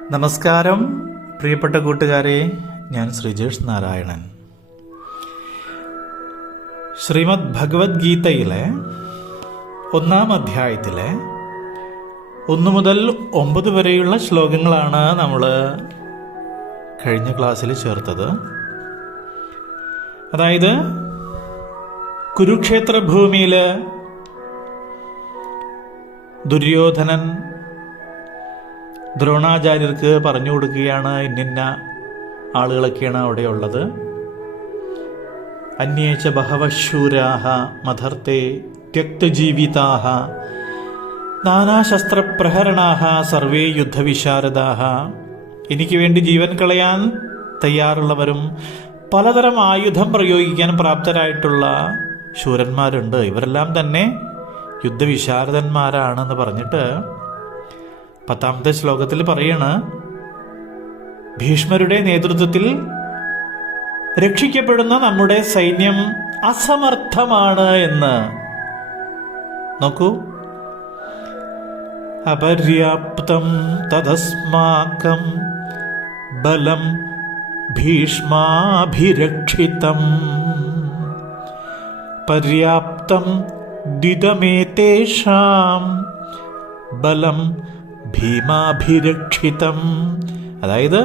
നമസ്കാരം പ്രിയപ്പെട്ട കൂട്ടുകാരെ, ഞാൻ ശ്രീജേഷ് നാരായണൻ. ശ്രീമദ് ഭഗവത്ഗീതയിലെ 1-ാം അധ്യായത്തിലെ 1 മുതൽ 9 വരെയുള്ള ശ്ലോകങ്ങളാണ് നമ്മൾ കഴിഞ്ഞ ക്ലാസ്സിൽ ചേർത്തത്. അതായത് കുരുക്ഷേത്ര ഭൂമിയിൽ ദുര്യോധനൻ ദ്രോണാചാര്യർക്ക് പറഞ്ഞു കൊടുക്കുകയാണ്, ഇന്നിന്ന ആളുകളൊക്കെയാണ് അവിടെയുള്ളത്. അന്യേച്ച ബഹവശൂരാഹ മധർത്തെ ത്യക്തജീവിതാഹ നാനാശസ്ത്രപ്രഹരണാഹ സർവേ യുദ്ധവിശാരദാഹ. എനിക്ക് വേണ്ടി ജീവൻ കളയാൻ തയ്യാറുള്ളവരും പലതരം ആയുധം പ്രയോഗിക്കാൻ പ്രാപ്തരായിട്ടുള്ള ശൂരന്മാരുണ്ട്. ഇവരെല്ലാം തന്നെ യുദ്ധവിശാരദന്മാരാണെന്ന് പറഞ്ഞിട്ട് 10-ാമത്തെ ശ്ലോകത്തിൽ പറയാണ്, ഭീഷ്മരുടെ നേതൃത്വത്തിൽ രക്ഷിക്കപ്പെടുന്ന നമ്മുടെ സൈന്യം അസമർത്ഥമാണ് എന്ന്. നോക്കൂ, അപര്യാപ്തം തദസ്മാകം ബലം ഭീഷ്മാഭിരക്ഷിതം പര്യാപ്തം ദ്വിതമേതേഷാം ബലം ഭീമാഭിരക്ഷിതം. അതായത്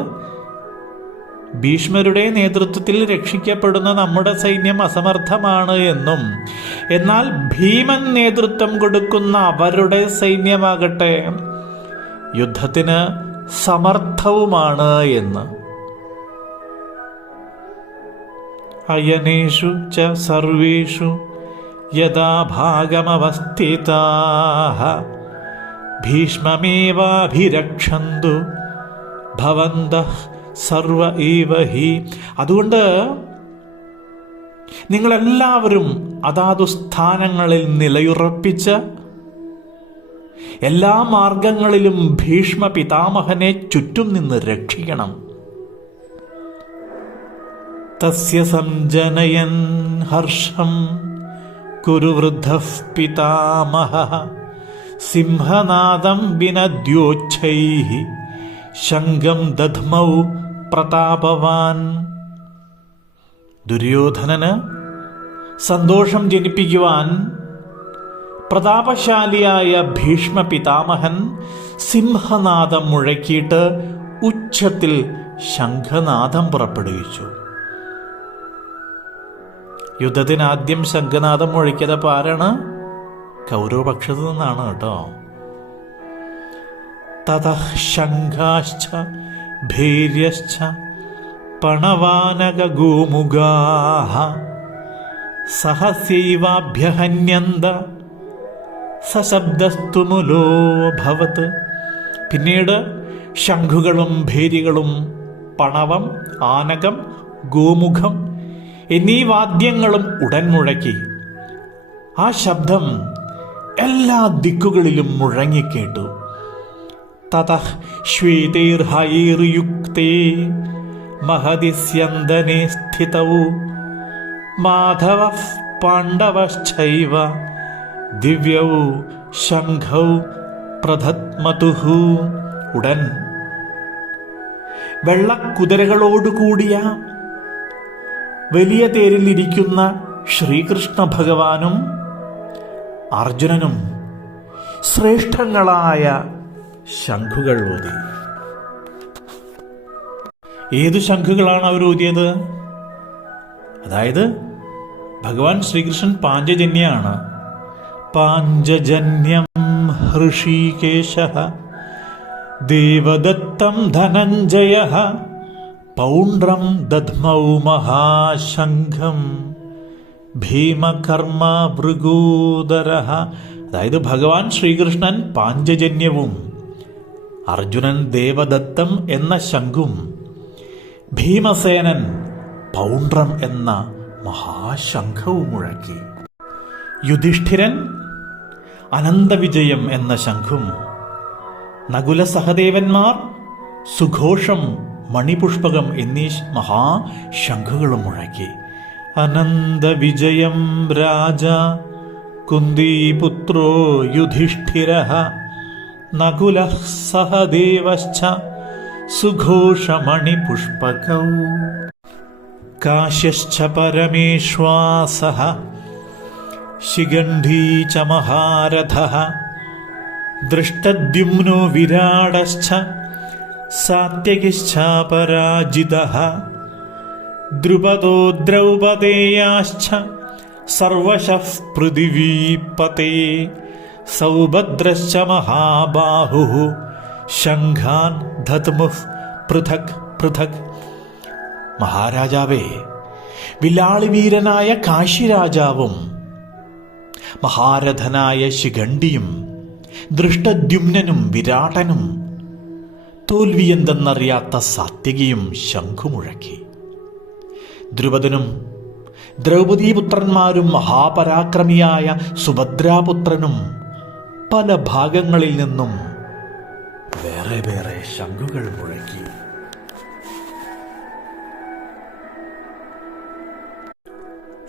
ഭീഷ്മരുടെ നേതൃത്വത്തിൽ രക്ഷിക്കപ്പെടുന്ന നമ്മുടെ സൈന്യം അസമർത്ഥമാണ് എന്നും, എന്നാൽ ഭീമൻ നേതൃത്വം കൊടുക്കുന്ന അവരുടെ സൈന്യമാകട്ടെ യുദ്ധത്തിന് സമർത്ഥവുമാണ് എന്ന്. അയനേഷു ച സർവേഷു യഥാ ഭാഗമവസ്ഥിതാഃ ഭീഷ്മമേവാഭിരക്ഷന്തു ഭവന്തഃ സർവ ഏവ ഹി. അതുകൊണ്ട് നിങ്ങളെല്ലാവരും അതാതു സ്ഥാനങ്ങളിൽ നിലയുറപ്പിച്ച് എല്ലാ മാർഗങ്ങളിലും ഭീഷ്മ പിതാമഹനെ ചുറ്റും നിന്ന് രക്ഷിക്കണം. തസ്യ സംജനയൻ ഹർഷം കുരു വൃദ്ധഃ പിതാമഹഃ സിംഹനാദം വിനദ്യോച്ഛൈഃ ശംഖം ദധ്മൗ പ്രതാപവാൻ. ദുര്യോധനന് സന്തോഷം ജനിപ്പിക്കുവാൻ പ്രതാപശാലിയായ ഭീഷ്മ പിതാമഹൻ സിംഹനാദം മുഴക്കിയിട്ട് ഉച്ചത്തിൽ ശംഖനാദം പുറപ്പെടുവിച്ചു. യുദ്ധത്തിന് ആദ്യം ശംഖനാദം മുഴക്കിയത് ആരാണ്? കൗരവപക്ഷത്തു നിന്നാണ് കേട്ടോ. തതഃ ശംഖാശ്ച ഭൈര്യശ്ച പണവാനകഗോമുഖാഃ സഹസ്യൈവാഭ്യഹന്യന്ത സശബ്ദസ്തുമുലോഭവത്. പിന്നീട് ശംഖുകളും ഭേരികളും പണവം, ആനകം, ഗോമുഖം എന്നീ വാദ്യങ്ങളും ഉടൻ മുഴക്കി. ആ ശബ്ദം എല്ലാ ദിക്കുകളിലും മുഴങ്ങിക്കേട്ടു. തതഃ ശ്വേതൈർഹൈർയുക്തേ മഹതി സ്യന്ദനേ സ്ഥിതൗ മാധവഃ പാണ്ഡവശ്ചൈവ ദിവ്യൗ ശംഖൗ പ്രധത്മതുഃ. ഉടൻ വെള്ളക്കുതിരകളോടുകൂടിയ വലിയ തേരിൽ ഇരിക്കുന്ന ശ്രീകൃഷ്ണ ഭഗവാനും അർജുനനും ശ്രേഷ്ഠങ്ങളായ ശംഖുകൾ ഊതി. ഏതു ശംഖുകളാണ് അവർ ഊതിയത്? അതായത് ഭഗവാൻ ശ്രീകൃഷ്ണൻ പാഞ്ചജന്യാണ്. പാഞ്ചജന്യം ഹൃഷീകേശഃ ദേവദത്തം ധനഞ്ജയഃ പൗണ്ഡ്രം ദധ്മൗ മഹാശംഖം ഭീമകർമ്മ ഭൃഗൂദരഃ. അതായത് ഭഗവാൻ ശ്രീകൃഷ്ണൻ പാഞ്ചജന്യവും അർജുനൻ ദേവദത്തം എന്ന ശംഖും ഭീമസേനൻ പൗണ്ഡ്രം എന്ന മഹാശംഖവും മുഴക്കി. യുധിഷ്ഠിരൻ അനന്തവിജയം എന്ന ശംഖും നകുല സഹദേവന്മാർ സുഘോഷം, മണിപുഷ്പകം എന്നീ മഹാശംഖുകളും മുഴക്കി. അനന്തവിജയം രാജ കുന്തിപുത്രോ യുധിഷ്ഠിരഃ നകുലഃ സഹദേവശ്ച സുഘോഷമണിപുഷ്പകൗ കാശ്യശ്ച പരമേശ്വാസഃ ശിഖണ്ഡീ ച മഹാരഥഃ ദൃഷ്ടദ്യുമ്നോ വിരാടശ്ച സാത്യകിശ്ചാപരാജിതഃ ദ്രുപദോ ദ്രൗപദേയാശ്ച സർവശഃ പൃഥിവീപതേ സൗഭദ്രശ്ച മഹാബാഹുഃ ശംഖാൻ ദദ്മുഃ പൃഥക് പൃഥക്. മഹാരാജാവേ, വില്ലാളി വീരനായ കാശിരാജാവും മഹാരഥനായ ശിഖണ്ഡിയും ദൃഷ്ടദ്യുമ്നനും വിരാടനും തോൽവിയെന്തെന്നറിയാത്ത സാത്യകിയും ശംഖുമുഴക്കി. ദ്രുപദനും ദ്രൗപദീപുത്രന്മാരും മഹാപരാക്രമിയായ സുഭദ്രാപുത്രനും പല ഭാഗങ്ങളിൽ നിന്നും വേറെ വേറെ ശംഖുകൾ മുഴക്കി.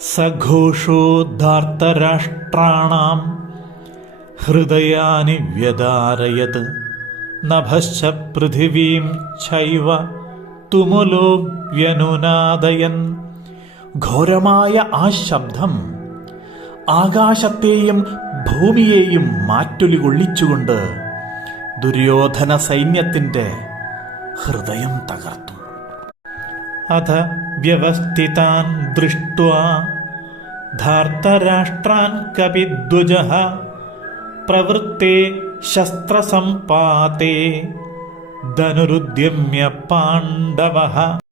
സഘോഷോദ്ധാർത്തരാഷ്ട്രാണാം ഹൃദയാനി വ്യദാരയത് നഭശ്ച പൃഥിവീം ചൈവ തുമുലോ വ്യനുനാദയൻ. ഘോരമായ ആ ശബ്ദം ആകാശത്തെയും ഭൂമിയെയും മാറ്റൊലി കൊള്ളിച്ചുകൊണ്ട് ദുര്യോധന സൈന്യത്തിന്റെ ഹൃദയം തകർത്തു. അഥ വ്യവസ്ഥിതാൻ ദൃഷ്ട്വാ ധാർത്തരാഷ്ട്രാൻ കപിധ്വജഃ പ്രവൃത്തെ ശസ്ത്രസമ്പാതേ ധനുരുദ്യമ്യ പാണ്ഡവഃ.